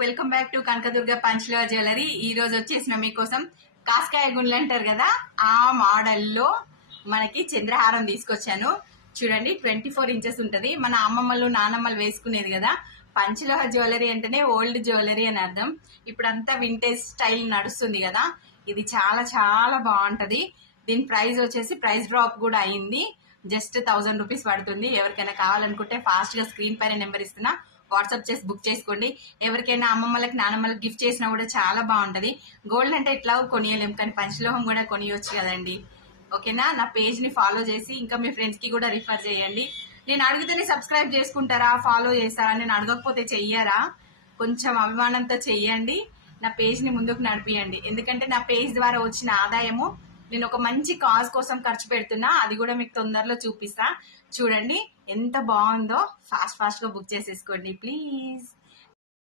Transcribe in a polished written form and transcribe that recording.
Welcome back to Kanakadurga Panchaloha jewellery. ఈ రోజు వచ్చేసిన మీకోసం కాస్కాయ గుండ్లు అంటారు కదా, ఆ మోడల్లో మనకి చంద్రహారం తీసుకొచ్చాను. చూడండి, 24 ఇంచెస్ ఉంటది. మన అమ్మమ్మలు నానమ్మలు వేసుకునేది కదా. పంచలోహ జ్యువెలరీ అంటేనే ఓల్డ్ జ్యువెలరీ అని అర్థం. ఇప్పుడంతా వింటేజ్ స్టైల్ నడుస్తుంది కదా. ఇది చాలా చాలా బాగుంటది. దీని ప్రైస్ డ్రాప్ కూడా అయింది. జస్ట్ 1000 రూపీస్ పడుతుంది. ఎవరికైనా కావాలనుకుంటే ఫాస్ట్ గా స్క్రీన్ పైన నెంబర్ ఇస్తున్నా, వాట్సాప్ చేసి బుక్ చేసుకోండి. ఎవరికైనా అమ్మమ్మలకి నానమ్మలకి గిఫ్ట్ చేసినా కూడా చాలా బాగుంటది. గోల్డ్ అంటే ఇట్లా కొనియలేం, కానీ పంచలోహం కూడా కొనియొచ్చు కదండి. ఓకేనా? నా పేజ్ ని ఫాలో చేసి ఇంకా మీ ఫ్రెండ్స్ కి కూడా రిఫర్ చేయండి. నేను అడిగితేనే సబ్స్క్రైబ్ చేసుకుంటారా, ఫాలో చేస్తారా? నేను అడగకపోతే చెయ్యరా? కొంచెం అభిమానంతో చెయ్యండి. నా పేజ్ ని ముందుకు నడిపియండి. ఎందుకంటే నా పేజ్ ద్వారా వచ్చిన ఆదాయము నేను ఒక మంచి కాజ్ కోసం ఖర్చు పెడుతున్నా. అది కూడా మీకు తొందరలో చూపిస్తా. చూడండి ఎంత బాగుందో. ఫాస్ట్ గా బుక్ చేసేసుకోండి ప్లీజ్.